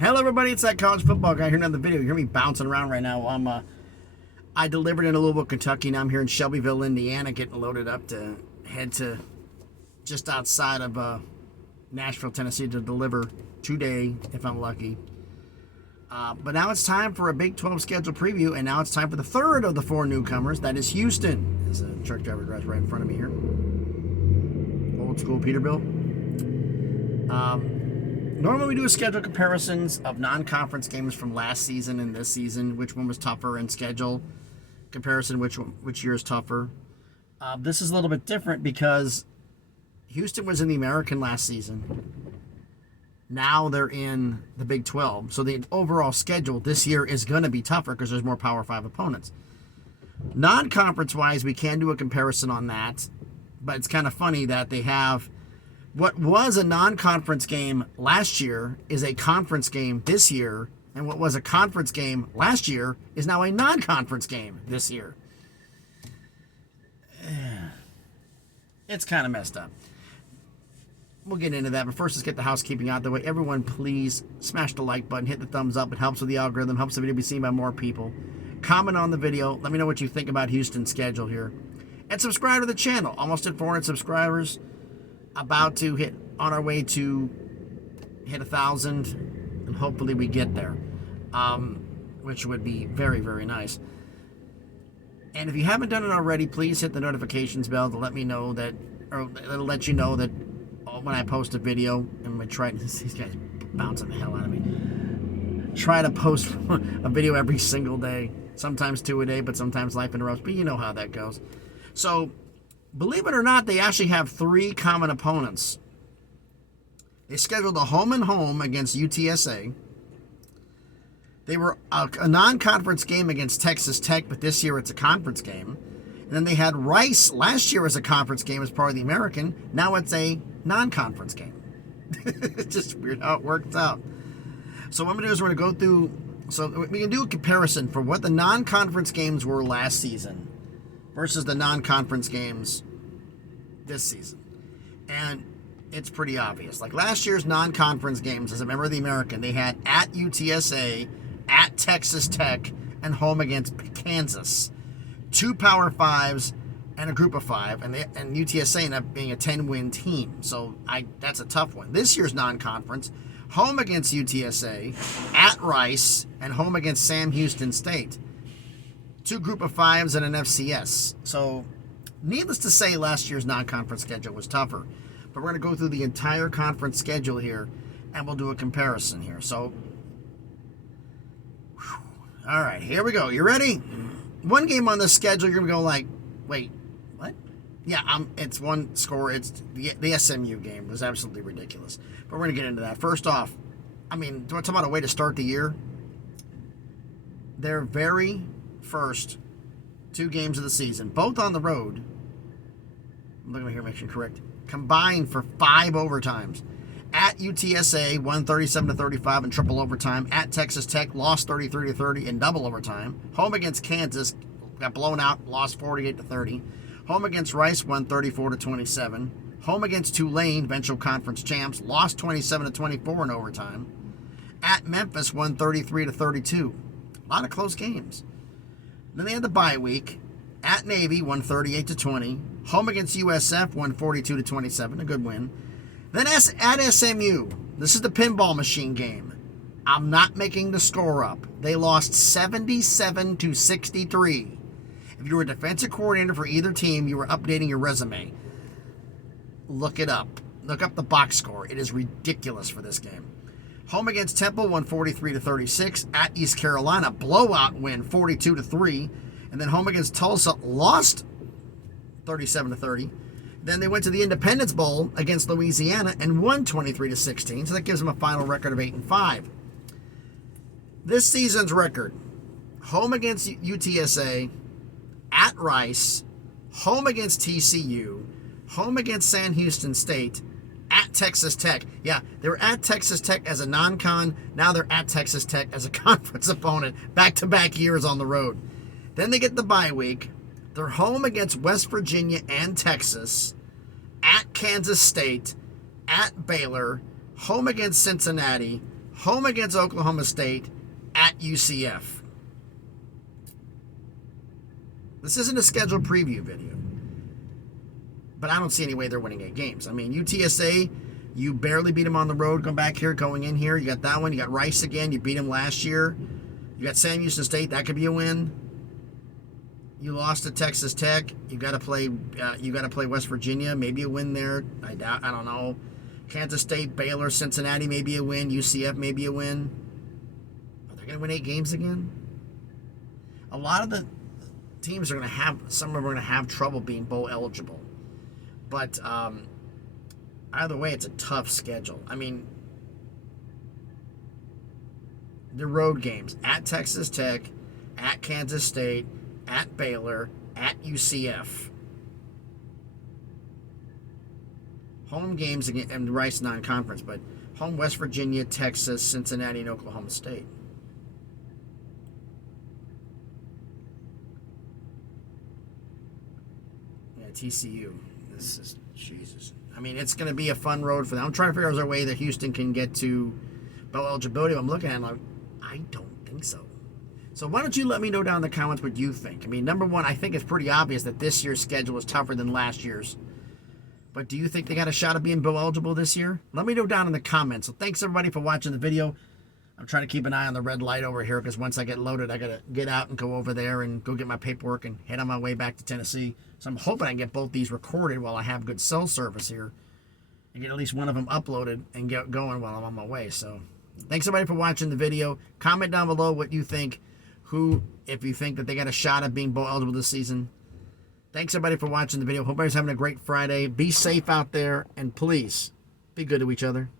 Hello, everybody. It's that college football guy here. Another video. You hear me bouncing around right now. I delivered in Louisville, Kentucky. Now I'm here in Shelbyville, Indiana, getting loaded up to head to just outside of Nashville, Tennessee, to deliver today, if I'm lucky. But now it's time for a Big 12 schedule preview, and now it's time for the third of the four newcomers. That is Houston. There's a truck driver drives right in front of me here. Old school Peterbilt. Normally we do a schedule comparisons of non-conference games from last season and this season, which one was tougher, and schedule comparison which year is tougher. This is a little bit different because Houston was in the American last season. Now they're in the Big 12. So the overall schedule this year is going to be tougher because there's more Power 5 opponents. Non-conference wise, we can do a comparison on that, but it's kind of funny that they have what was a non-conference game last year is a conference game this year, and what was a conference game last year is now a non-conference game this year. It's kind of messed up. We'll get into that, but first let's get the housekeeping out of the way. Everyone, please smash the like button, hit the thumbs up. It helps with the algorithm, helps the video be seen by more people. Comment on the video. Let me know what you think about Houston's schedule here. And subscribe to the channel. Almost at 400 subscribers. About to hit on our way to hit 1,000, and hopefully we get there, which would be very, very nice. And if you haven't done it already, please hit the notifications bell to let me know that, or it'll let you know that when I post a video. And we try. These guys bouncing the hell out of me. Try to post a video every single day. Sometimes 2 a day, but sometimes life interrupts. But you know how that goes. So, believe it or not, they actually have 3 common opponents. They scheduled a home and home against UTSA. They were a non-conference game against Texas Tech, but this year it's a conference game. And then they had Rice last year as a conference game as part of the American. Now it's a non-conference game. It's just weird how it works out. So what I'm going to do is we're going to go through, so we can do a comparison for what the non-conference games were last season versus the non-conference games this season. And it's pretty obvious. Like last year's non-conference games, as a member of the American, they had at UTSA, at Texas Tech, and home against Kansas. 2 Power 5s and a group of 5, and UTSA ended up being a 10-win team. So that's a tough one. This year's non-conference, home against UTSA, at Rice, and home against Sam Houston State. 2 group of 5s and an FCS. So, needless to say, last year's non-conference schedule was tougher. But we're going to go through the entire conference schedule here, and we'll do a comparison here. So, all right, here we go. You ready? One game on the schedule, you're going to go like, wait, what? Yeah, it's one score. It's the SMU game. It was absolutely ridiculous. But we're going to get into that. First off, I mean, do I talk about a way to start the year? Their very first 2 games of the season, both on the road. I'm looking here, make sure correct. Combined for 5 overtimes. At UTSA, won 37-35 in triple overtime. At Texas Tech, lost 33-30 in double overtime. Home against Kansas, got blown out, lost 48-30. Home against Rice, won 34-27. Home against Tulane, eventual conference champs, lost 27-24 in overtime. At Memphis, won 33-32. A lot of close games. Then they had the bye week. At Navy, won 38-20. Home against USF, won 42-27, a good win. Then at SMU, this is the pinball machine game. I'm not making the score up. They lost 77-63. If you were a defensive coordinator for either team, you were updating your resume. Look it up. Look up the box score. It is ridiculous for this game. Home against Temple, won 43-36. At East Carolina, blowout win, 42-3. And then home against Tulsa, lost 37-30. Then they went to the Independence Bowl against Louisiana and won 23-16. So that gives them a final record of 8-5. This season's record: home against UTSA, at Rice, home against TCU, home against Sam Houston State, at Texas Tech. Yeah, they were at Texas Tech as a non-con. Now they're at Texas Tech as a conference opponent. Back-to-back years on the road. Then they get the bye week. They're home against West Virginia and Texas, at Kansas State, at Baylor, home against Cincinnati, home against Oklahoma State, at UCF. This isn't a scheduled preview video, but I don't see any way they're winning 8 games. I mean, UTSA, you barely beat them on the road. Come back here, going in here. You got that one. You got Rice again. You beat them last year. You got Sam Houston State. That could be a win. You lost to Texas Tech. You got to play. You got to play West Virginia. Maybe a win there. I doubt. I don't know. Kansas State, Baylor, Cincinnati. Maybe a win. UCF. Maybe a win. Are they going to win 8 games again? A lot of the teams are going to have. Some of them are going to have trouble being bowl eligible. But either way, it's a tough schedule. I mean, the road games at Texas Tech, at Kansas State, at Baylor, at UCF. Home games again, and Rice non-conference, but home West Virginia, Texas, Cincinnati, and Oklahoma State. Yeah, TCU. This is Jesus. I mean, it's going to be a fun road for them. I'm trying to figure out a way that Houston can get to bowl eligibility. I'm looking at it, I'm like, I don't think so. So why don't you let me know down in the comments what you think? I mean, number one, I think it's pretty obvious that this year's schedule is tougher than last year's. But do you think they got a shot of being bowl eligible this year? Let me know down in the comments. So thanks, everybody, for watching the video. I'm trying to keep an eye on the red light over here because once I get loaded, I got to get out and go over there and go get my paperwork and head on my way back to Tennessee. So I'm hoping I can get both these recorded while I have good cell service here and get at least one of them uploaded and get going while I'm on my way. So thanks, everybody, for watching the video. Comment down below what you think. If you think that they got a shot at being bowl eligible this season. Thanks, everybody, for watching the video. Hope everybody's having a great Friday. Be safe out there, and please be good to each other.